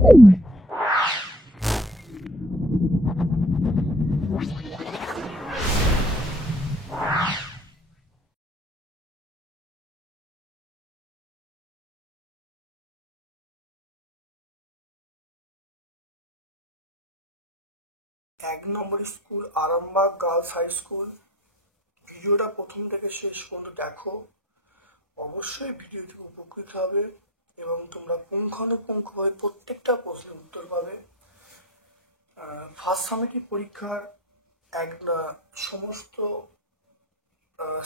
এক নম্বর school Arambagh girls high school. ভিডিওটা প্রথম থেকে শেষ পর্যন্ত দেখো, অবশ্যই ভিডিও থেকে উপকৃত হবে এবং তোমরা পুঙ্খানুপুঙ্খভাবে প্রত্যেকটা প্রশ্নের উত্তর পাবে। ফার্স্ট সামেটিভ পরীক্ষার সমস্ত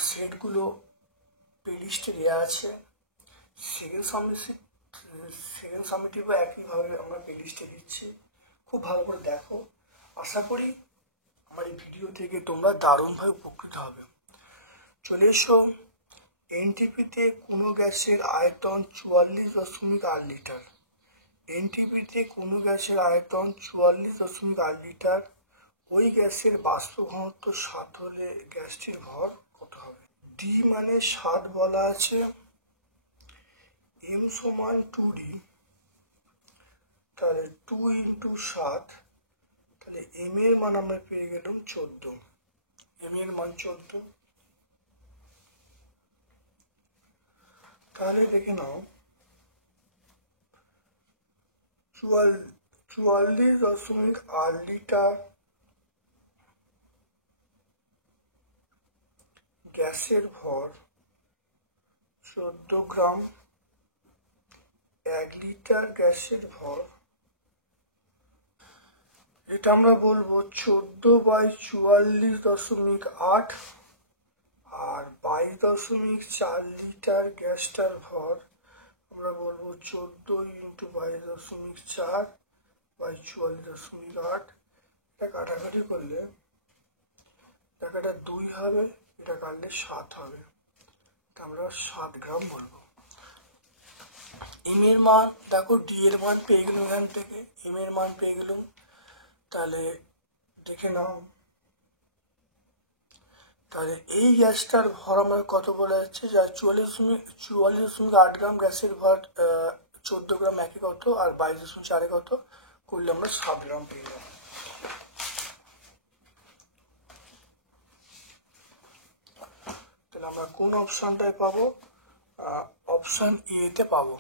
সেটগুলো প্লেলিস্টে দেওয়া আছে। সেকেন্ড সামেটিভও একইভাবে আমরা প্লেলিস্টে দিচ্ছি, খুব ভালো করে দেখো। আশা করি আমার এই ভিডিও থেকে তোমরা দারুণভাবে উপকৃত হবে। চলে এসো। এনটিপিতে কোনো গ্যাসের আয়তন 44.8 লিটার। এনটিপিতে কোনো গ্যাসের আয়তন 44.8 লিটার। ওই গ্যাসের বাষ্প ঘনত্ব 7 হলে গ্যাসটির ভর কত হবে? ডি মানে 7 বলা আছে, এম সমান 2D, তাহলে 2 × 7, তাহলে এম এর মান আমরা পেয়ে গেলাম 14। এম এর মান 14। তাহলে দেখে নাও 44.8 লিটার গ্যাসের ভর 14 গ্রাম। 1 লিটার গ্যাসের ভর, এটা আমরা বলবো 14/44.8, আর 22.4 লিটার গ্যাসটার ভর আমরা বলবো 14 × 22.4/44.8। এটা কাটাকাটি করলে টাকাটা 2 হবে, এটা কাটলে 7 হবে, আমরা 7 গ্রাম বলবো। এম এর মান দেখো, ডি এর মান পেয়ে গেলাম এখান থেকে, এম এর মান পেয়ে গেলাম। তাহলে দেখে নাও, তাহলে এই গ্যাসটার ভর আমার কত বলা যাচ্ছে, যা 44.8 গ্রাম গ্যাসের ভর 14 গ্রাম একে কত, আর 22.4 কত করলে আমরা 7 গ্রাম পেয়ে যাবো। তাহলে আমরা কোন অপশনটায় পাবো? অপশন এ তে পাবো।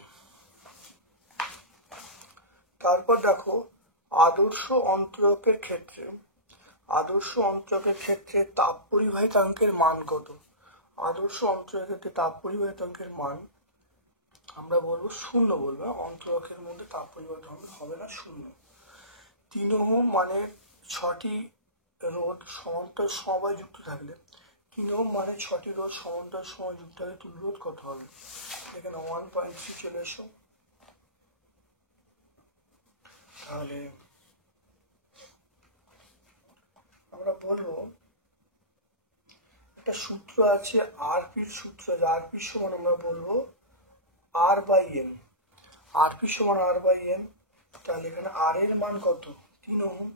তারপর দেখো, আদর্শ অন্তরকের ক্ষেত্রে তাপ পরিবাহিতাঙ্কের মান কত? আদর্শ অন্তরকের ক্ষেত্রে তাপ পরিবাহিতাঙ্কের মান আমরা বলবো 0 বলবো। অন্তরকের মধ্যে তাপ পরিবর্তন হবে না, 0। 3 ওহম মানে 6টি রোধ সমান্তরাল সমবায় যুক্ত থাকলে, 3 ওহম মানে 6টি রোধ সমান্তরাল সমবায় যুক্ত থাকলে তুল্য রোধ কত হবে? এখানে 1.3 চলে এসো। তাহলে আমরা বলবো একটা সূত্র আছে, আরপির সূত্র, আরপি সমান আমরা বলবো R/M। আরপি সমান R/M। তাহলে এখানে আর এর মান কত? 3 ওহম।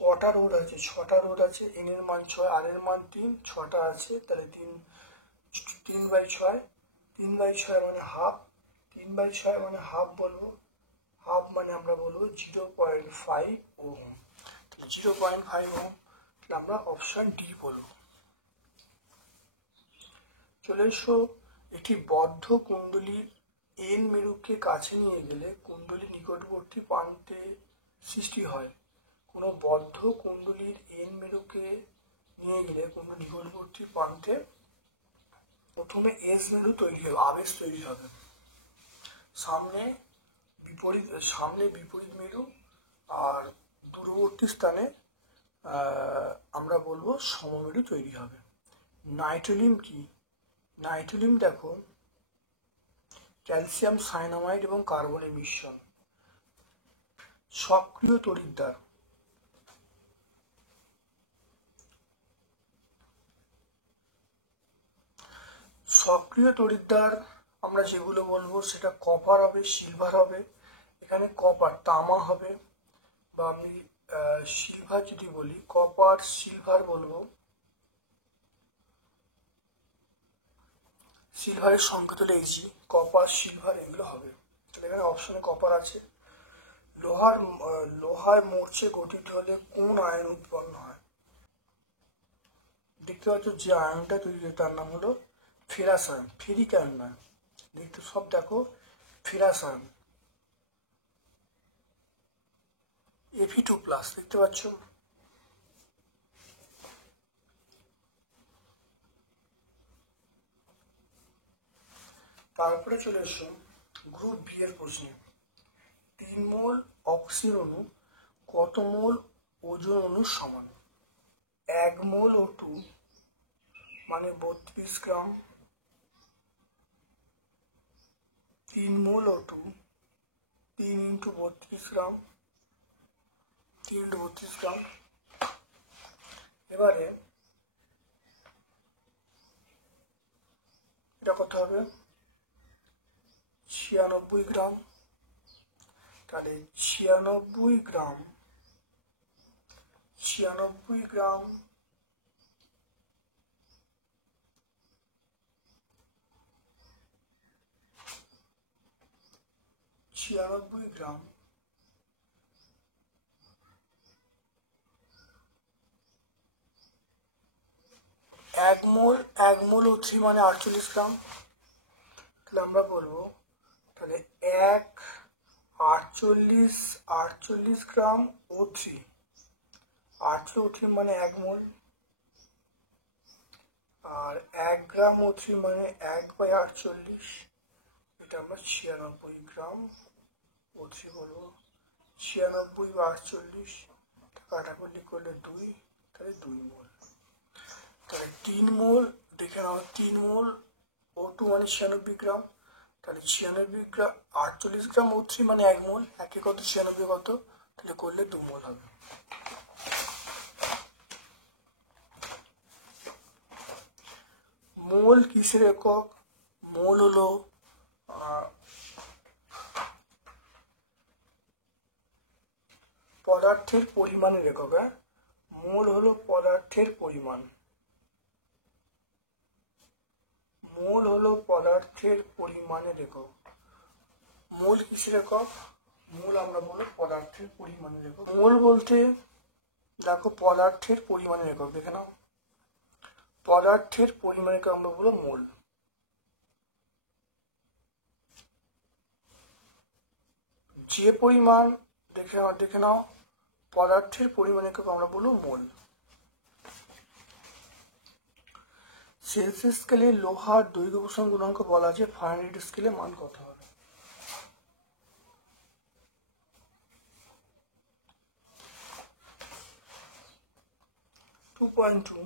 কটা রোধ আছে? 6টা রোধ আছে। এন এর মান 6, আর এর মান 3, 6টা আছে, তাহলে 3/6। 3/6 মানে হাফ। 3/6 মানে হাফ বলবো। হাফ মানে আমরা বলবো 0.5 ওহম। 0.5 ওহম, তাহলে আমরা অপশন ডি বলবো। চলে এসো, একটি বদ্ধ কুণ্ডলীর এন মেরুকে কাছে নিয়ে গেলে কুণ্ডলীর নিকটবর্তী প্রান্তে সৃষ্টি হয়। কোনো বদ্ধ কুণ্ডলীর এন মেরুকে নিয়ে গেলে কোনো নিকটবর্তী প্রান্তে প্রথমে এস মেরু তৈরি হবে, আবেশ তৈরি হবে। সামনে বিপরীত মেরু, আর দূরবর্তী স্থানে আমরা বলবো সমমেরু তৈরি হবে। নাইট্রোলিন কি? নাইট্রোলিন দেখো, ক্যালসিয়াম সায়ানামাইড এবং কার্বনের মিশ্রণ। সক্রিয় তড়িৎদ্বার, সক্রিয় তড়িৎদ্বার আমরা যেগুলো বলবো সেটা কপার হবে, সিলভার হবে। এখানে কপার, তামা হবে, বা আমি সিলভার যদি বলি, কপার সিলভার বলবো। সিলভারের সংকেত লিখছি, কপার সিলভার এগুলো হবে। তাহলে এখানে অপশনে কপার আছে। লোহার মরচে গঠিত হলে কোন আয়ন উৎপন্ন হয়? দেখতে পাচ্ছ যে আয়নটা তৈরি হয় তার নাম হলো ফেরাস আয়ন, ফেরিক আয়ন নয়। দেখতে সব দেখো ফেরাস আয়ন। Fe2+ দেখতে পাচ্ছ। তারপরে চলে এসো গ্রুপ বি এর প্রশ্নে। 3 মোল অক্সিজেন অণু কত মোল ওজোন অণুর সমান? 1 মোল O2 মানে 32 গ্রাম। 3 মোল O2 3 × 32 গ্রাম, 3 × 32 গ্রাম। এবারে এটা কত হবে? 96 গ্রাম। তাহলে 96 গ্রাম 96 গ্রাম 96 গ্রাম 1 মোল O3 মানে 48 গ্রাম। তাহলে আমরা বলবো তাহলে 48 গ্রাম O3, 48 O3 মানে 1 মোল, আর 1 গ্রাম O3 মানে 1/48, এটা আমরা 96 গ্রাম O3 বলবো। 96/48 কাটাকুটি করলে 2, তাহলে 2 মোল। তাহলে 3 মোল দেখে নাও, 3 মোল O2 মানে 96 গ্রাম। তাহলে 96 গ্রাম 48 গ্রাম O3 মানে 1 মোল, একে কত 96 কত, তাহলে করলে 2 মোল হবে। মোল কিসের একক? মোল হলো পদার্থের পরিমাণের একক। মোল হলো পদার্থের পরিমাণ। মোল হলো পদার্থের পরিমাণের একক। মোল কিসের একক? মোল আমরা বলবো পদার্থের পরিমাণের একক। মোল বলতে দেখো পদার্থের পরিমাণের একক, দেখে নাও পদার্থের পরিমাণের একক আমরা বলবো মোল। যে পরিমাণ দেখে নাও পদার্থের পরিমাণ একক আমরা বলবো মোল। সেলসিয়াস স্কেলে লোহার দৈর্ঘ্য প্রসারণ গুণাঙ্ক বলা আছে, ফারেনহাইট স্কেলে মান কত হবে? 2.2।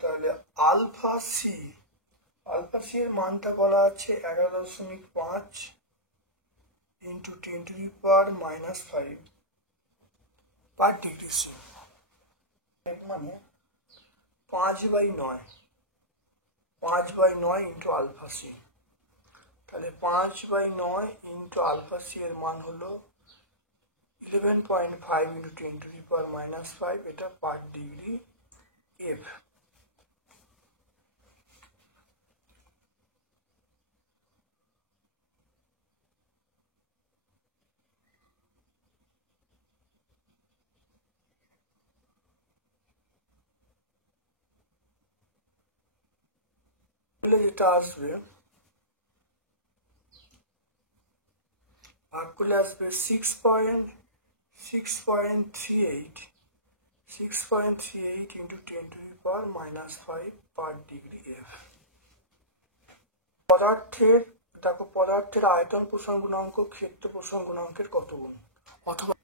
তাহলে আলফা সি এর মানটা বলা আছে 11.5 × 10⁻⁻5 পার ডিগ্রি সি, মানে 5/9 × আলফা সি। তাহলে 5/9 × আলফা সি এর মান হলো 11.5 × 10⁻⁻5, এটা পার ডিগ্রি এফ। যেটা আসবে ভাগ করলে আসবে 6.38 × 10⁻⁵ পার ডিগ্রি এফ। পদার্থের আয়তন প্রসারণ গুণাঙ্ক ক্ষেত্র প্রসারণ গুণাঙ্কের কত গুণ? অথবা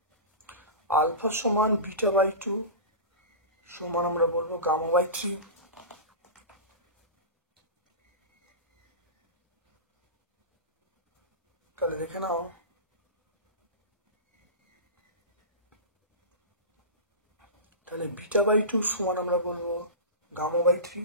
আলফা সমান β/2 সমান আমরা বলবো γ/3। তাহলে দেখে নাও তাহলে β/2 সমান আমরা বলবো γ/3।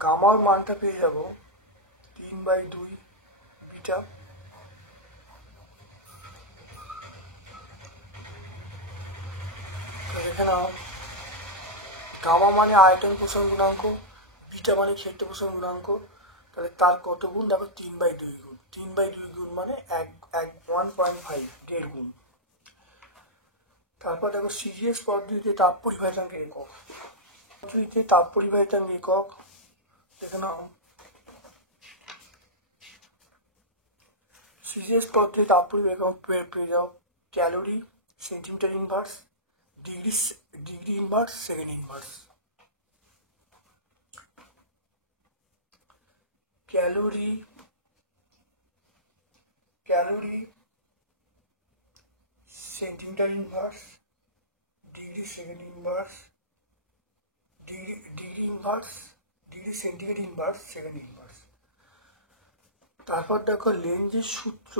গামার মানটা পেয়ে যাব 3/2 বিটা। দেখে নাও, গামা মানে আয়তন প্রসারণ গুণাঙ্ক, বিটা মানে ক্ষেত্র প্রসারণ গুণাঙ্ক, তাহলে তার কত গুণ? দেখো 3/2 গুণ। 3/2 গুণ মানে 1.5, 1.5 গুণ। তারপর দেখো সিজিএস পদ্ধতিতে তাপ পরিবাহিতাঙ্কের একক, তাপ পরিবাহিতাঙ্ক একক দেখে নাও, সিজিএস পদ্ধতিতে তাপ পরিবাহিতাঙ্ক পেয়ে যাও calorie, centimetre inverse, degree inverse, second inverse. Calorie centimetre inverse, degree second inverse, degree inverse, degree centigrade inverse, second inverse. তারপর দেখো লেঞ্জের সূত্র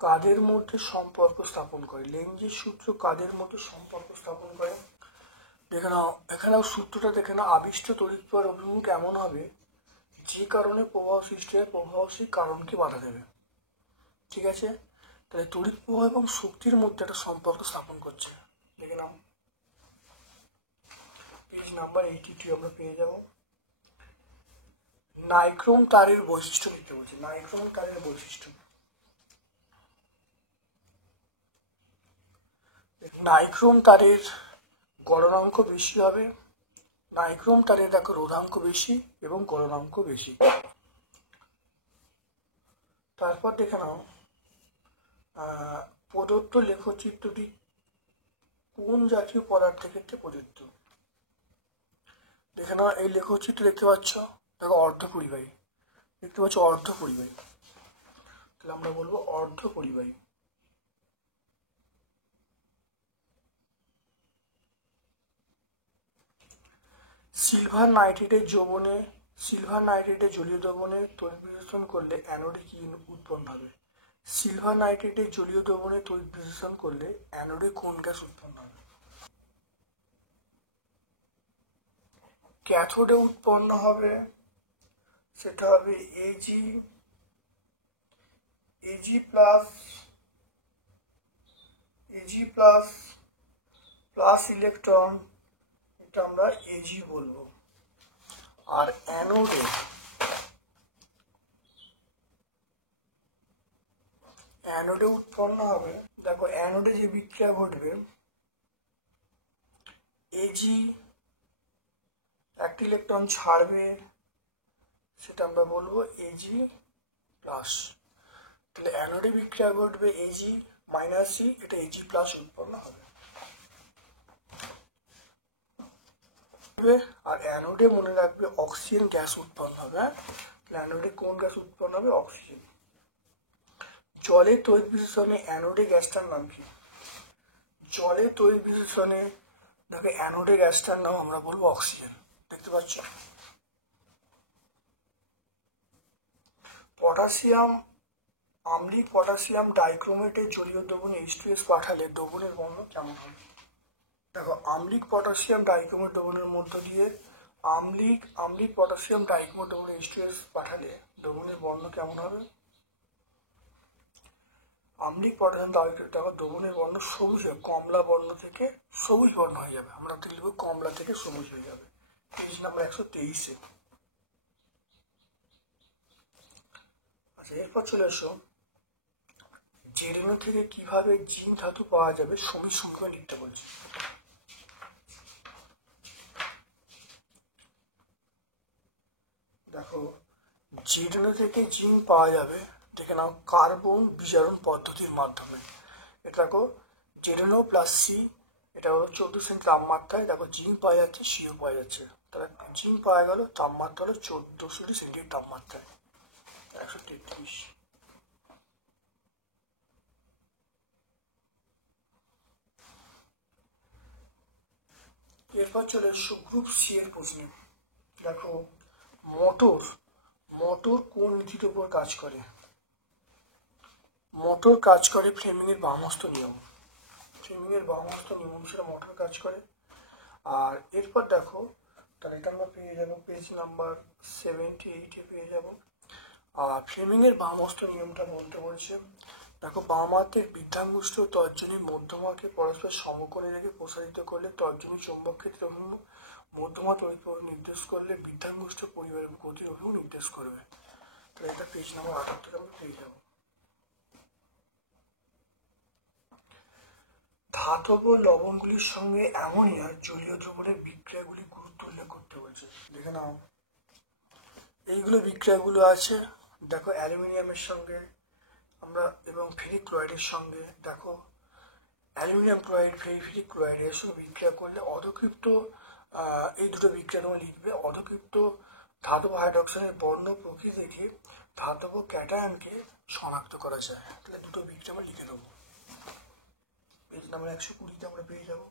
কাদের মধ্যে সম্পর্ক স্থাপন করে? লেঞ্জের সূত্র কাদের মধ্যে সম্পর্ক স্থাপন করে? দেখে নাও, এখানেও সূত্রটা দেখে নাও, আবিষ্ট তড়িৎ প্রবাহের অভিমুখ এমন হবে যে কারণে প্রবাহ সৃষ্টি হয়, প্রবাহ সেই কারণকে বাধা দেবে। ঠিক আছে, তাহলে তড়িৎ প্রবাহ এবং শক্তির মধ্যে একটা সম্পর্ক স্থাপন করছে। দেখে নাও, পেজ নাম্বার 82 আমরা পেয়ে যাব। নাইক্রোম তারের বৈশিষ্ট্য লিখতে বলছে। নাইক্রোম তারের বৈশিষ্ট্য, নাইক্রোম তারের গলনাঙ্ক বেশি হবে, নাইক্রোম তারের দেখো রোধাঙ্ক বেশি এবং গলনাঙ্ক বেশি। তারপর দেখে নাও, প্রদত্ত লেখচিত্রটি কোন জাতীয় পদার্থের ক্ষেত্রে প্রদত্ত? দেখে নাও, এই লেখচিত্র দেখতে পাচ্ছ, দেখো অর্ধপরিবাহী, দেখতে পাচ্ছ অর্ধপরিবাহী, তাহলে আমরা বলবো অর্ধপরিবাহী। সিলভার নাইট্রেটের জলীয় দ্রবণে তড়িৎ বিশ্লেষণ করলে অ্যানোডে কি উৎপন্ন হবে? সিলভার নাইট্রেটের জলীয় দ্রবণে তড়িৎ বিশ্লেষণ করলে অ্যানোডে কোন গ্যাস উৎপন্ন হবে? ক্যাথোডে উৎপন্ন হবে, সেটা হবে এজি প্লাস ইলেকট্রন, এটা আমরা এজি বলবো। আর অ্যানোডে উৎপন্ন হবে, দেখো অ্যানোডে যে বিক্রিয়া ঘটবে, এজি একটা ইলেকট্রন ছাড়বে, সেটা আমরা বলবো এজি প্লাস। তাহলে অ্যানোডে বিক্রিয়া ঘটবে এজি মাইনাস জি, এটা এজি প্লাস উৎপন্ন হবে। আর অ্যানোডে মনে রাখবে অক্সিজেন গ্যাস উৎপন্ন হবে। অ্যানোডে কোন গ্যাস উৎপন্ন হবে? অক্সিজেন। জলের তড়িৎ বিশ্লেষণে অ্যানোডে গ্যাসটার নাম কি? জলের তড়িৎ বিশ্লেষণে দেখো অ্যানোডে গ্যাসটার নাম আমরা বলবো অক্সিজেন। দেখতে পাচ্ছ, পটাশিয়াম আম্লিক পটাশিয়াম ডাইক্রোমেটের জলীয় দ্রবণে H2S পাঠালে দ্রবণের বর্ণ কেমন হবে? দেখো আম্লিক পটাশিয়াম ডাইক্রোমেট দ্রবণের মধ্য দিয়ে আম্লিক পটাশিয়াম ডাইক্রোমেট দ্রবণে H2S পাঠালে দ্রবণের বর্ণ কেমন হবে? আম্লিক পটাশিয়াম দেখো দ্রবণের বর্ণ সবুজ, কমলা বর্ণ থেকে সবুজ বর্ণ হয়ে যাবে, আমরা লিখবো কমলা থেকে সবুজ হয়ে যাবে। পেজ নাম্বার 123-এ। আচ্ছা, এরপর চলে এসো, জেরেনো থেকে কিভাবে জিঙ্ক ধাতু পাওয়া যাবে সমীকরণ লিখতে বলছি। দেখো জেরেনো থেকে জিঙ্ক পাওয়া যাবে, দেখে নাও কার্বন বিজারণ পদ্ধতির মাধ্যমে। এটা দেখো জেরেনো প্লাস সি, এটা হলো 14 তাপমাত্রায় দেখো জিঙ্ক পাওয়া যাচ্ছে, সিও পাওয়া যাচ্ছে, তাহলে জিঙ্ক পাওয়া গেল, তাপমাত্রা হলো 14°C তাপমাত্রায় 133। এরপর চলে এসো গ্রুপ সি এর প্রশ্নে। দেখো মোটর কোন নীতির উপর কাজ করে? মোটর কাজ করে ফ্লেমিংয়ের বামহস্ত নিয়ম, অনুসারে মোটর কাজ করে। আর এরপর দেখো, তাহলে এটা আমরা পেয়ে যাবো পেজ নাম্বার 78-এ পেয়ে যাবো। আর ফ্লেমিংয়ের বামহস্ত নিয়মটা বলতে বলছে, দেখো, বাম হাতের বৃদ্ধাঙ্গুষ্ঠ ও তর্জনী মধ্যমাকে পরস্পর সমকোণে রেখে প্রসারিত করলে তর্জনী চৌম্বক ক্ষেত্রের অভিমুখ, মধ্যমা তড়িৎ প্রবাহ নির্দেশ করলে বৃদ্ধাঙ্গুষ্ঠ পরিবারের গতির অভিমুখ নির্দেশ করবে। তাহলে এটা পেজ নাম্বার 78 আমরা পেয়ে যাবো। ধাতব লবণগুলির সঙ্গে অ্যামোনিয়ার জলীয় দ্রবণের বিক্রিয়াগুলি গুরুত্ব উল্লেখ করতে বলছে। দেখে নাও, এইগুলো বিক্রিয়াগুলো আছে। দেখো, অ্যালুমিনিয়ামের সঙ্গে আমরা এবং ফেরিক ক্লোরাইডের সঙ্গে, দেখো অ্যালুমিনিয়াম ক্লোরাইড ফেরিক ক্লোরাইড এর সঙ্গে বিক্রিয়া করলে অধক্ষিপ্ত, এই দুটো বিক্রিয়া তোমরা লিখবে। অধক্ষিপ্ত ধাতব হাইড্রোক্সাইডের বর্ণ প্রকৃতি দেখে ধাতব ক্যাটায়নকে শনাক্ত করা যায়। তাহলে দুটো বিক্রিয়া আমরা লিখে দেবো। পেজ নাম্বার 120 আমরা পেয়ে যাবো।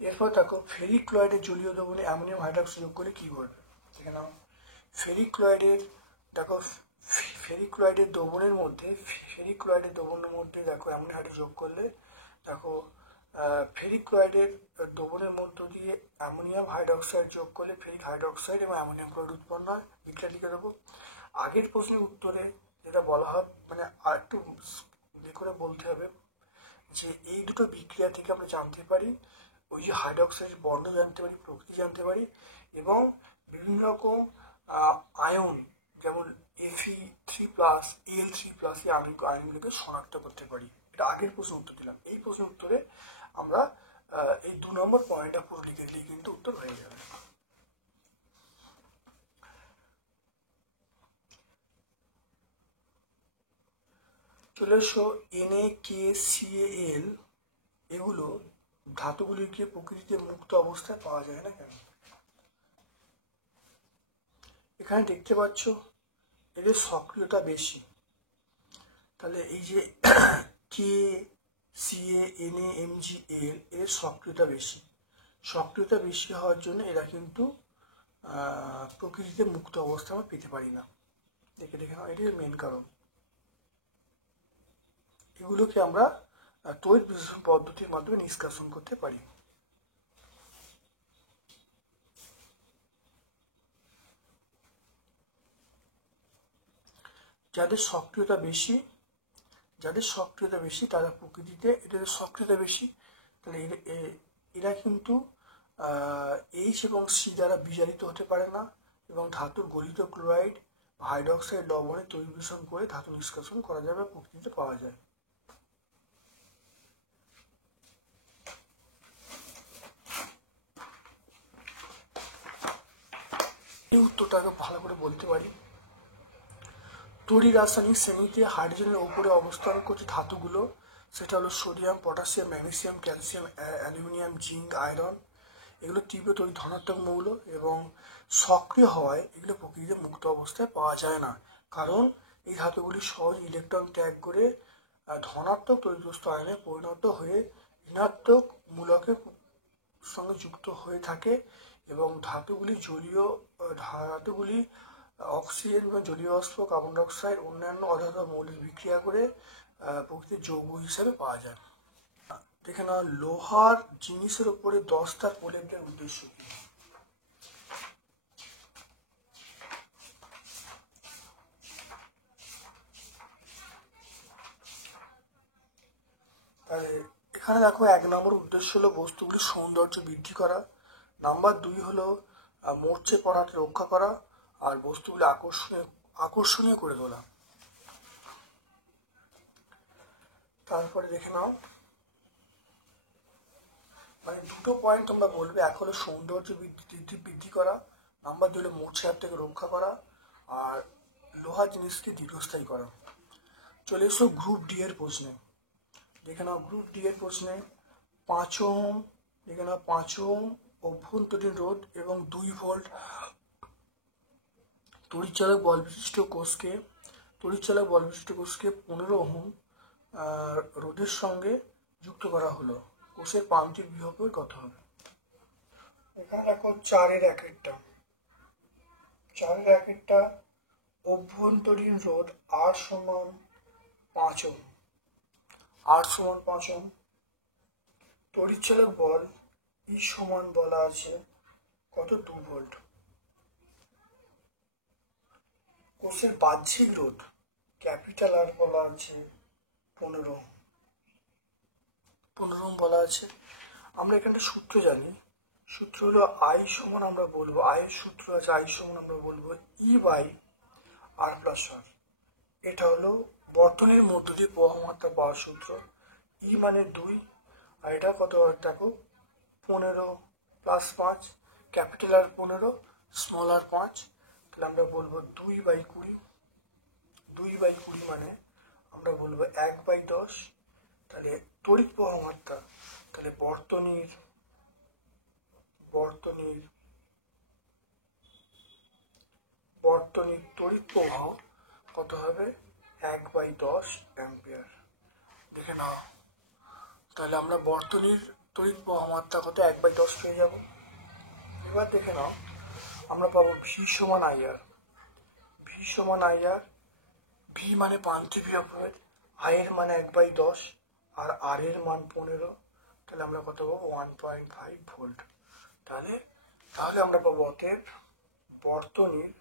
এরপর দেখো, ফেরিক ক্লোরাইডের জলীয় দ্রবণে অ্যামোনিয়াম হাইড্রোক্সাইড যোগ করলে কি করবে। দেখে নাও, ফেরিক ক্লোরাইডের, দেখো ফেরিক ক্লোরাইডের দ্রবণের মধ্যে দেখো অ্যামোনিয়াম হাইড্রোক্সাইড যোগ করলে, দেখো ফেরিক ক্লোরাইডের দ্রবণের মধ্য দিয়ে অ্যামোনিয়াম হাইড্রোক্সাইড যোগ করলে ফেরিক হাইড্রোক্সাইড এবং অ্যামোনিয়াম ক্লোরাইড উৎপন্ন হয়। বিক্রিয়া লিখে দেবো। আগের প্রশ্নের উত্তরে যেটা বলা হয়, মানে আর একটু করে বলতে হবে যে এই দুটো বিক্রিয়া থেকে আমরা জানতে পারি ওই যে হাইড্রোক্সাইডের বর্ণ জানতে পারি, প্রকৃতি জানতে পারি, এবং বিভিন্ন রকম আয়ন যেমন Fe3+, Al3+ এই আয়নগুলোকে শনাক্ত করতে পারি। এটা আগের প্রশ্নের উত্তর দিলাম। এই প্রশ্নের উত্তরে আমরা এই 2 নম্বর পয়েন্টটা পুরো লিখে কিন্তু উত্তর হয়ে যাবে। চলে এসো, NaKCl এগুলো ধাতুগুলিকে প্রকৃতিতে মুক্ত অবস্থায় পাওয়া যায় না কেন? এখানে দেখতে পাচ্ছ এদের সক্রিয়তা বেশি। তাহলে এই যে KCaNaMgL এর সক্রিয়তা বেশি হওয়ার জন্য এরা কিন্তু প্রকৃতিতে মুক্ত অবস্থা আমরা পেতে পারি না। দেখে নাও, এটাই মেন কারণ। এগুলোকে আমরা তড়িৎ বিশ্লেষণ পদ্ধতির মাধ্যমে নিষ্কাশন করতে পারি। যাদের সক্রিয়তা বেশি তারা প্রকৃতিতে, এদের সক্রিয়তা বেশি, তাহলে এরা কিন্তু H এবং C দ্বারা বিজারিত হতে পারে না এবং ধাতুর গলিত ক্লোরাইড হাইড্রোক্সাইড লবণে তড়িৎ বিশ্লেষণ করে ধাতু নিষ্কাশন করা যাবে, প্রকৃতিতে পাওয়া যায়। এই উত্তরটাকে ভালো করে বলতে পারি। তড়িৎ রাসায়নিক শ্রেণীতে হাইড্রোজেনের উপরে অবস্থান করছে ধাতুগুলো, সেটা হলো sodium, potassium, magnesium, calcium, aluminium, zinc, iron. এগুলো তীব্র তড়িৎ ধনাত্মক মৌল এবং সক্রিয় হওয়ায় এগুলো প্রকৃতিতে মুক্ত অবস্থায় পাওয়া যায় না, কারণ এই ধাতুগুলি সহজ ইলেকট্রন ত্যাগ করে ধনাত্মক তড়িৎগ্রস্ত আয়নে পরিণত হয়ে ঋণাত্মক মূলকের সঙ্গে যুক্ত হয়ে থাকে এবং ধাতুগুলি অক্সিজেন এবং জলীয় বাষ্প, কার্বন ডাইঅক্সাইড, অন্যান্য অধাতব মৌলের বিক্রিয়া করে প্রকৃতির যৌগ হিসেবে পাওয়া যায়। দেখে নাও, লোহার জিনিসের উপরে 10টা প্রলেপের উদ্দেশ্য কি? তাহলে এখানে দেখো, 1 নম্বর উদ্দেশ্য হলো বস্তুগুলির সৌন্দর্য বৃদ্ধি করা, নাম্বার 2 হলো মরচে পড়াতে রক্ষা করা, আর বস্তুগুলি আকর্ষণীয় করে তোলা। তারপরে দেখে নাও, মানে 2টো পয়েন্ট তোমরা বলবে, এক হলো সৌন্দর্য বৃদ্ধি করা, নাম্বার 2 হলো মরচে হাত থেকে রক্ষা করা, আর লোহার জিনিসকে দীর্ঘস্থায়ী করা। চলে এসো গ্রুপ ডি এর প্রশ্নে। দেখে নাও, গ্রুপ ডি এর প্রশ্নে 5 ওহম, দেখে নাও 5 ওহম অভ্যন্তরীণ রোধ এবং 2 ভোল্ট তড়িৎচালক বল বিশিষ্ট কোষকে 15 ওহম রোধের সঙ্গে যুক্ত করা হলো। কোষের প্রান্তিক বিভবের কত হবে? এখানে দেখো 4-এর একেরটা অভ্যন্তরীণ রোধ R সমান 5 ওহম, তড়িৎচালক বল E সমান বলা আছে কত, 2 ভোল্ট। কোষের বাহ্যিক রোধ ক্যাপিটাল আর বলা আছে 15 ওহম বলা আছে। আমরা এখানে সূত্র জানি, সূত্র হলো আই সমান আমরা বলবো, আয়ের সূত্র আছে আই সমান আমরা বলবো ই বাই আর প্লাস আর। এটা হলো বর্তনীর মধ্য দিয়ে প্রবাহ মাত্রা পাওয়ার সূত্র। ই মানে 2, আর এটা কত দেখো 15 প্লাস 5, ক্যাপিটাল আর 15, স্মল আর 5, তাহলে আমরা বলবো 2/20। 2/20 মানে আমরা বলবো 1/10। তাহলে তড়িৎ প্রবাহ মাত্রা, তাহলে বর্তনীর তড়িৎ প্রবাহ কত হবে 1/10 অ্যাম্পিয়ার। দেখে নাও, তাহলে আমরা বর্তনীর তড়িৎ প্রবাহ মাত্রা কত 1/10 পেয়ে যাব। এবার দেখে নাও, আমরা পাবো ভি সমান আইআর। ভি সমান আইআর, ভি মানে প্রান্তিক বিভব, আই এর মান 1/10 আর আর এর মান 15, তাহলে আমরা কত পাবো 1.5 ভোল্ট। তাহলে আমরা পাবো অতএব বর্তনীর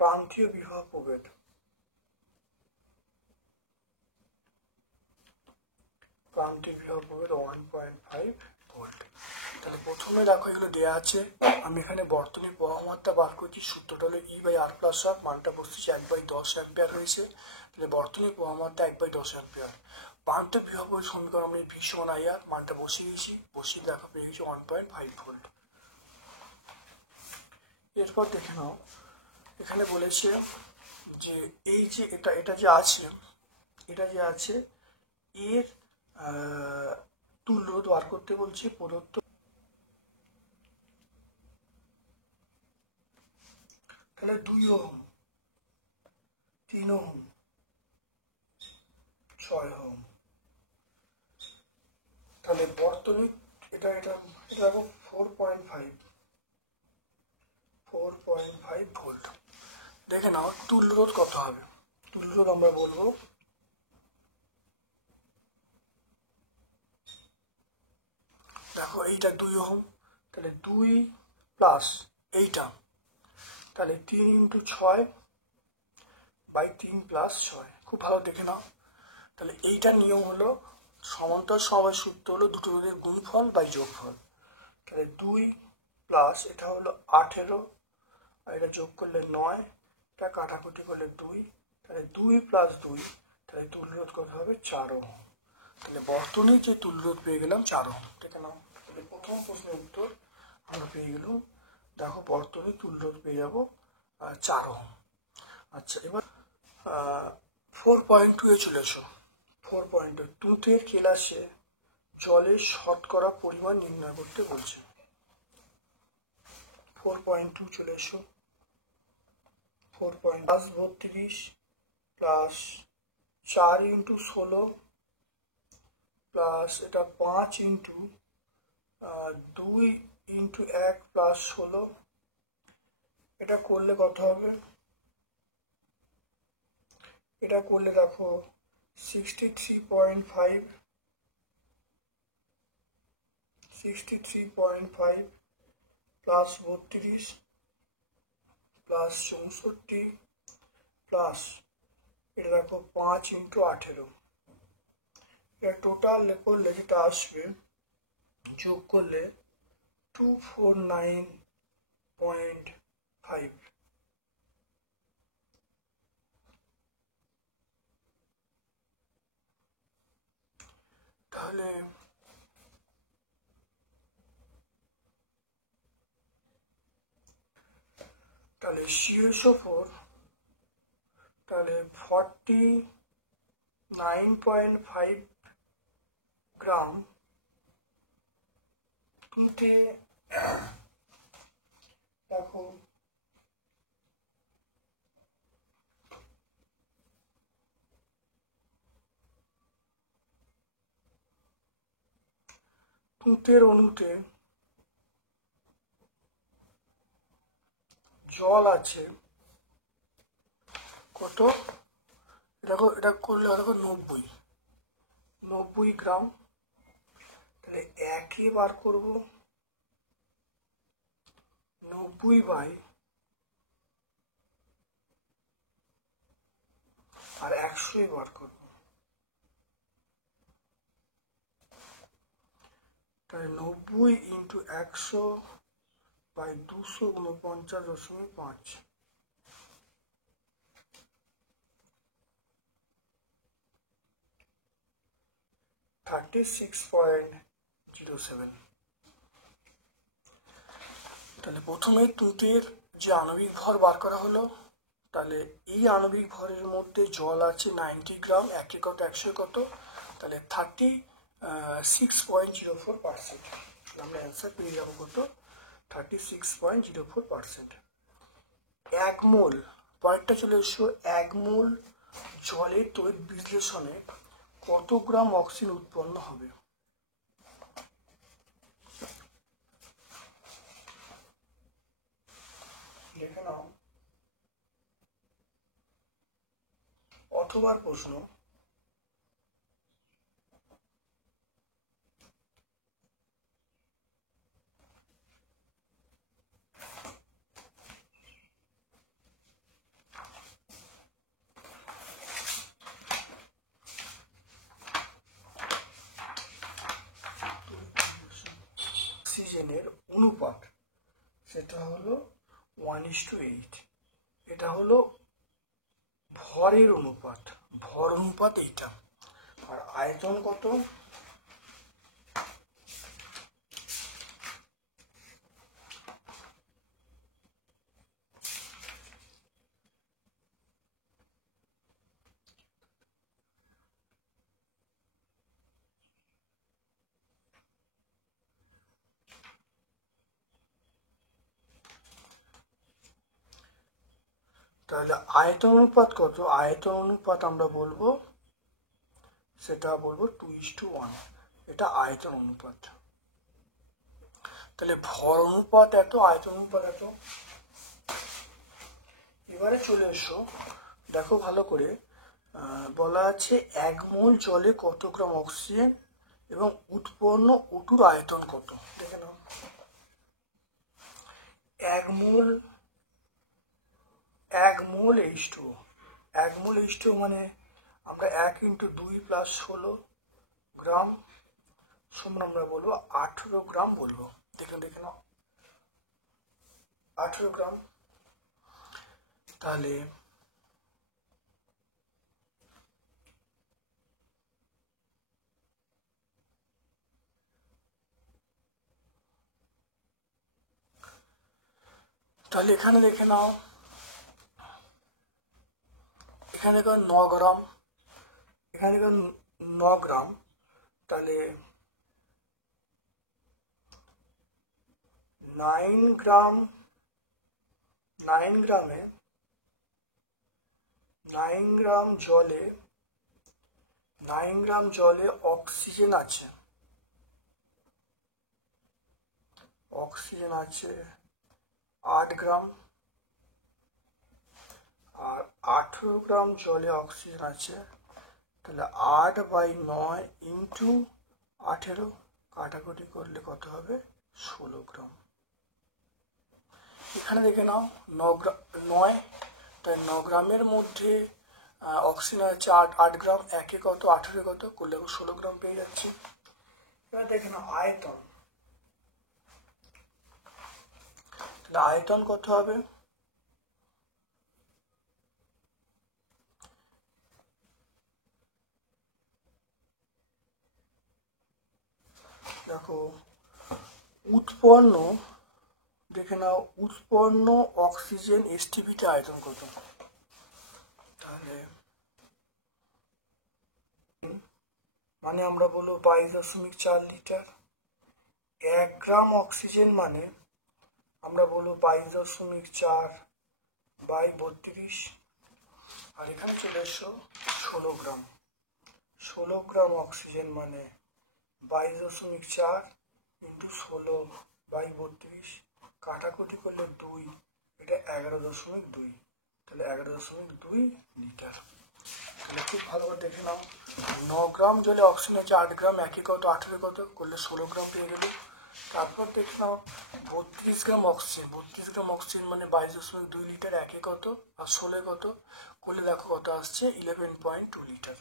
প্রান্তীয় বিভব প্রভেদ 1.5 ভোল্ট। তাহলে প্রথমে দেখো এগুলো দেওয়া আছে, আমি এখানে বর্তনীর প্রবাহ মাত্রা বার করছি, সূত্রটা হলো ই বাই আর প্লাস আর, মানটা বসেছি 1/10 অ্যাম্পিয়ার হয়েছে। তাহলে বর্তনীর প্রবাহ মাত্রা 1/10 অ্যাম্পিয়ার। প্রান্তীয় বিভবের সমীকরণ আমি ভি সমান আই আর, মানটা বসিয়ে দিয়েছি, বসিয়ে দেখো পেয়ে গেছি 1.5 ভোল্ট। এরপর দেখে নাও, এখানে বলেছে যে এই যে এটা যে আছে এর তুল্য রোধ বার করতে বলছে প্রদত্ত। তাহলে 2 ওহম, 3 ওহম, 6 ওহম। তাহলে বর্তনী এটা দেখো 4.5 ভোল্ট। দেখে নাও তুল্য রোধ কত হবে। তুল্য রোধ আমরা বলবো দেখো এইটা 2 ওহম, তাহলে 2 প্লাস এইটা, তাহলে 3 × 6/3 প্লাস 6। খুব ভালো দেখে নাও, তাহলে এইটার নিয়ম হলো সমান্তরাল সমবায় সূত্র হলো দুটো রোধের গুণফল বাই যোগফল। তাহলে 2 প্লাস এটা হলো 18, আর এটা যোগ করলে 9, এটা কাটাকুটি করলে 2, তাহলে 2 প্লাস 2, তাহলে তুল্য রোধ কত হবে 4 ওহম। তাহলে বর্তনীর যে তুল্য রোধ পেয়ে গেলাম 4 ওহম। দেখে নাও, তাহলে প্রথম প্রশ্নের উত্তর আমরা পেয়ে গেলাম। দেখো বর্তনীর তুল্য রোধ পেয়ে যাবো 4 ওহম। আচ্ছা, এবার 4.2 চলে এসো। 4.2 তুঁতের কেলাসে জলের শতকরা পরিমাণ নির্ণয় করতে বলছে। 4.2 চলে এসো। 4.32 প্লাস 4 × 16 প্লাস এটা 5 × 2 × 1 প্লাস 16, এটা করলে কত হবে? এটা করলে দেখো 63.5 প্লাস 32 প্লাস 64 প্লাস এটা দেখো 5 × 18, এটা টোটাল করলে যেটা আসবে যোগ করলে 249.5। তাহলে CuSO4 তাহলে 49.5 গ্রাম তুঁতে দেখো তুঁতের অণুতে জল আছে কত, দেখো এটা করলে দেখো 90 গ্রাম। তাহলে একই বার করব 90/, 100 বার করব। তাহলে 90 ইন্টু 100 বাই 249.5, $36.07। তাহলে প্রথমে তুঁতের যে আণবিক ভর বার করা হলো, তাহলে এই আণবিক ভরের মধ্যে জল আছে 90 গ্রাম, একে কত 100 কত, তাহলে 36.04%। আমরা অ্যান্সার পেয়ে যাবো কত, 36.04%। 1 মোল, পরেরটা চলে এসো, 1 মোল জলের তড়িৎ বিশ্লেষণে কত গ্রাম অক্সিজেন উৎপন্ন হবে? দেখে নাও, অথবা প্রশ্ন, অক্সিজেনের অনুপাত সেটা হলো 1:8। এটা হলো ভরের অনুপাত, ভর অনুপাত এইটা। আর আয়তন কত? তাহলে আয়তন অনুপাত কত? আয়তন অনুপাত আমরা বলবো, সেটা বলবো 2:1। এটা আয়তন অনুপাত। তাহলে ভর অনুপাত এত, আয়তন অনুপাত এত। এবারে চলে এসো, দেখো ভালো করে, বলা আছে 1 মোল জলে কত গ্রাম অক্সিজেন এবং উৎপন্ন অণুর আয়তন কত। দেখে নাও, 1 মোল H2O, 1 মোল H2O মানে আমরা 1 ইন্টু 2 প্লাস 16 গ্রাম সমান আমরা বলবো 18 গ্রাম বলবো। দেখে নাও 18 গ্রাম। তাহলে এখানে দেখে নাও, এখানে 9 গ্রাম, এখানে 9 গ্রাম। তাহলে 9 গ্রাম, 9 গ্রামে 9 গ্রাম জলে, 9 গ্রাম জলে অক্সিজেন আছে, অক্সিজেন আছে 8 গ্রাম। আর 18 গ্রাম জলে অক্সিজেন আছে, তাহলে 8/9 ইন্টু 18, কাটাকুটি করলে কত হবে? 16 গ্রাম। এখানে দেখে নাও 9, তাই 9 গ্রামের মধ্যে অক্সিজেন আছে 8 গ্রাম, একে কত 18 কত করলে 16 গ্রাম পেয়ে যাচ্ছে। এবার দেখে নাও আয়তন, তাহলে আয়তন কত হবে? দেখো উৎপন্ন, দেখে নাও উৎপন্ন অক্সিজেন এসটিপিতে আয়তন কত? তাহলে মানে আমরা বলবো 22.4 লিটার। 1 গ্রাম অক্সিজেন মানে আমরা বলবো 22.4/32। আর এখানে চলে এসো 16 গ্রাম, 16 গ্রাম অক্সিজেন মানে 22.4 ইন্টু 16/32, কাটাকুটি করলে 2, এটা 11.2, তাহলে 11.2 লিটার। তাহলে খুব ভালো করে দেখে নাও, 9 গ্রাম জলে অক্সিজেন আছে 8 গ্রাম, একে কত 18 কত করলে 16 গ্রাম পেয়ে গেল। তারপর দেখে নাও 32 গ্রাম অক্সিজেন মানে 22.2 লিটার, একে কত আর 16 কত করলে দেখো কত আসছে, 11.2 লিটার।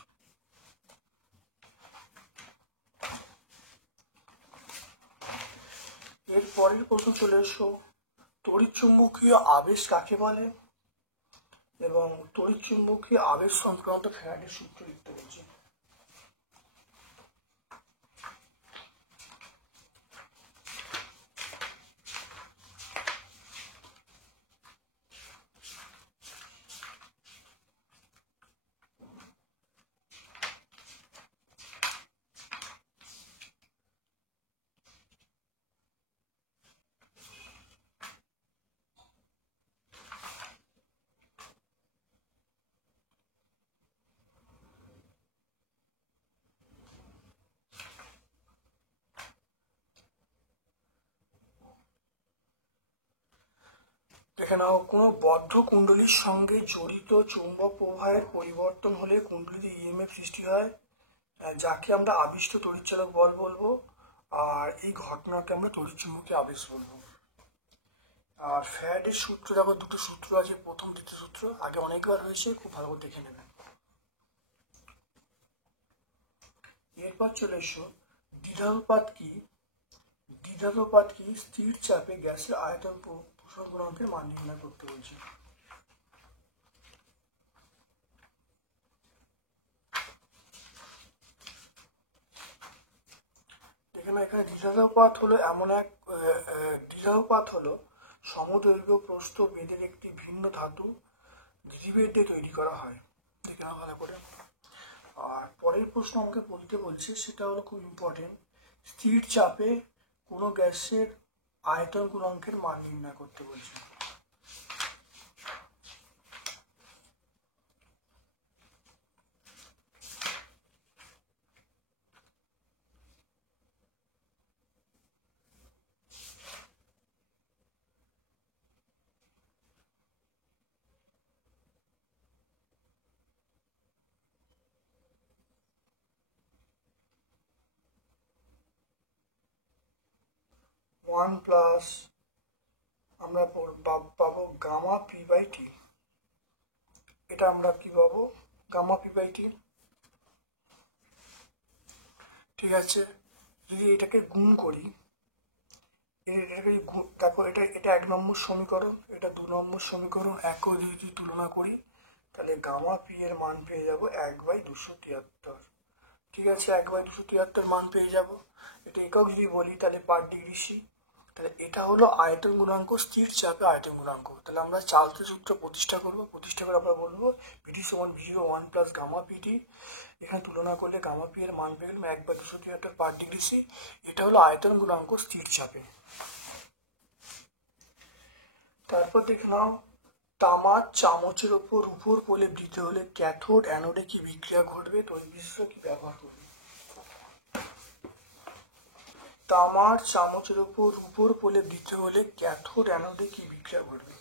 এর পরের প্রশ্ন চলে এসো, তড়িৎচুম্বকীয় আবেশ কাকে বলে এবং তড়িৎচুম্বকীয় আবেশ সংক্রান্ত ফ্যারাডের সূত্র লিখতে বলছে। দেখে নাও, কোনো বদ্ধ কুণ্ডলীর সঙ্গে জড়িত চৌম্বক প্রবাহের পরিবর্তন হলে কুণ্ডলীতে ইএমএফ সৃষ্টি হয়, যাকে আমরা আবিষ্ট তড়িৎচালক বল বলবো, আর এই ঘটনাকে আমরা তড়িৎচুম্বকীয় আবেশ বলবো। আর ফ্যারাডের সূত্র দেখো, দুটো সূত্র আছে, প্রথম দ্বিতীয় সূত্র, আগে অনেকবার হয়েছে, খুব ভালো করে দেখে নেবেন। এরপর চলে এসো, দ্বিধানুপাত কি? দ্বিধানুপাত কি? স্থির চাপে গ্যাসের আয়তন প্রসারণ গুণাঙ্কের মান নির্ণয় করতে বলছে। এখানে দ্বিধানুপাত হলো এমন এক দ্বিধানুপাত হলো সমদৈর্ঘ্য প্রস্থ বেদের একটি ভিন্ন ধাতু দ্বিবেদ দিয়ে তৈরি করা হয়। দেখে নাও ভালো করে। আর পরের প্রশ্ন আমাকে বলতে বলছে, সেটা হলো খুব ইম্পর্টেন্ট, স্থির চাপে কোনো গ্যাসের আয়তন গুণাঙ্কের মান নির্ণয় করতে বলছে। ওয়ান প্লাস আমরা পাবো গামা পি বাই টি। এটা আমরা কি পাবো? Gamma P by T. ঠিক আছে, যদি এটাকে গুণ করি, দেখো এটা 1 নম্বর সমীকরণ, এটা 2 নম্বর সমীকরণ, একই যদি তুলনা করি তাহলে গামা পি এর মান পেয়ে যাবো 1/273। ঠিক আছে, 1/273 মান পেয়ে যাব। এটা একক যদি বলি তাহলে পার ডিগ্রি সি। তাহলে এটা হলো আয়তন গুণাঙ্ক, স্থির চাপে আয়তন গুণাঙ্ক। তাহলে আমরা চার্লসের সূত্র প্রতিষ্ঠা করবো, প্রতিষ্ঠা করে আমরা বলবো পিটি সমান V01 প্লাস গামা পিটি। এখানে তুলনা করলে গামা পি এর মান পেয়ে গেলাম 1/273 পার ডিগ্রি সি। এটা হলো আয়তন গুণাঙ্ক স্থির চাপে। তারপর দেখে নাও, তামার চামচের ওপর রূপোর প্রলেপ দিতে হলে ক্যাথোড অ্যানোডে কি বিক্রিয়া ঘটবে? তো এই বিশেষ কি ব্যবহার করবে? তামার চামচের ওপর রূপোর প্রলেপ দিতে হলে ক্যাথোড অ্যানোডে কি বিক্রিয়া ঘটবে?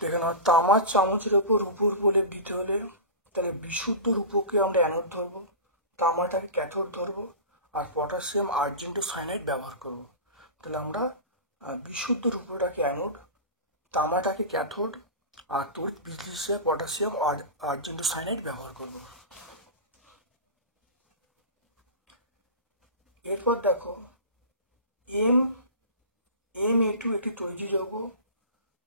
দেখে নাও, তামার চামচের ওপর রূপোর প্রলেপ দিতে হলে তাহলে বিশুদ্ধ রূপকে আমরা অ্যানোড ধরবো, তামাটাকে ক্যাথোড ধরবো, আর পটাশিয়াম আর্জেন্টোসায়ানাইড ব্যবহার করব। তাহলে আমরা বিশুদ্ধ রূপটাকে অ্যানোড, তামাটাকে ক্যাথোড, আর তড়িৎ বিশ্লেষণে পটাশিয়াম আর্জেন্টোসায়ানাইড ব্যবহার করব। এরপর দেখো, MA2 একটি তৈজী যৌগ,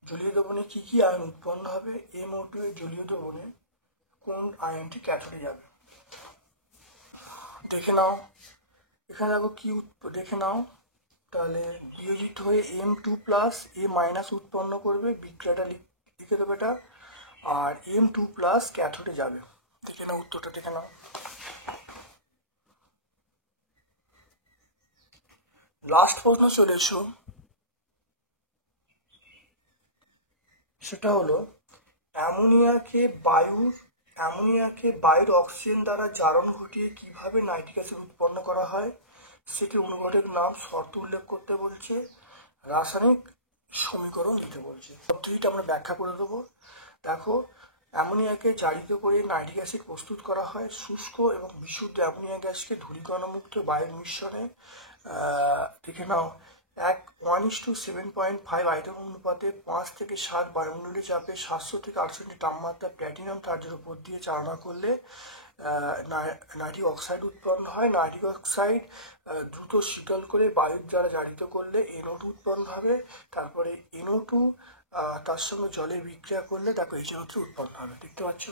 জলীয় দ্রবণে কি কি আয়ন উৎপন্ন হবে? MO2 এর জলীয় দ্রবণে কোন আয়নটি ক্যাথোডে যাবে? দেখে নাও, এখানে দেখো কি দেখে নাও, তাহলে বিয়োজিত হয়ে M2 প্লাস A মাইনাস উৎপন্ন করবে, বিক্রিয়াটা লিখে দেবে এটা, আর M2 প্লাস ক্যাথোডে যাবে। দেখে নাও উত্তরটা, দেখে নাও। লাস্ট প্রশ্ন চলে এসো, সেটা হলো অ্যামোনিয়াকে বায়ুর অ্যামোনিয়াকে বায়ুর অক্সিজেন দ্বারা জারণ ঘটিয়ে কিভাবে নাইট্রিক অ্যাসিড উৎপন্ন করা হয় সেটি অনুঘটক নাম শর্ত উল্লেখ করতে বলছে, রাসায়নিক সমীকরণ দিতে বলছে। পদ্ধতিটা আমরা ব্যাখ্যা করে দেবো। দেখো, অ্যামোনিয়াকে জারিত করে নাইট্রিক অ্যাসিড প্রস্তুত করা হয়। শুষ্ক এবং বিশুদ্ধ অ্যামোনিয়া গ্যাসকে ধূলিকণামুক্ত বায়ুর মিশ্রণে দেখে নাও 1:7.5 আয়তন অনুপাতে 5 থেকে 7 বায়ুমণ্ডলীয় চাপে 700 থেকে 800 তাপমাত্রা প্ল্যাটিনাম তারের উপর দিয়ে চালনা করলে নাইট্রিক অক্সাইড উৎপন্ন হয়। নাইট্রিক অক্সাইড দ্রুত শীতল করে বায়ুর দ্বারা জারিত করলে NO2 উৎপন্ন হবে। তারপরে NO2 তার সঙ্গে জলের বিক্রিয়া করলে দেখো HNO3 উৎপন্ন হবে। দেখতে পাচ্ছ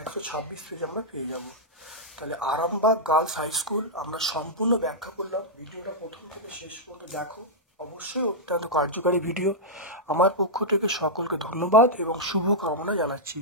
126 পেজ আমরা পেয়ে যাব। তাহলে আরামবাগ গার্লস হাই স্কুল আমরা সম্পূর্ণ ব্যাখ্যা করলাম। ভিডিওটা প্রথম থেকে শেষ পর্যন্ত দেখো, অবশ্যই অত্যন্ত কার্যকারী ভিডিও। আমার পক্ষ থেকে সকলকে ধন্যবাদ এবং শুভকামনা জানাচ্ছি।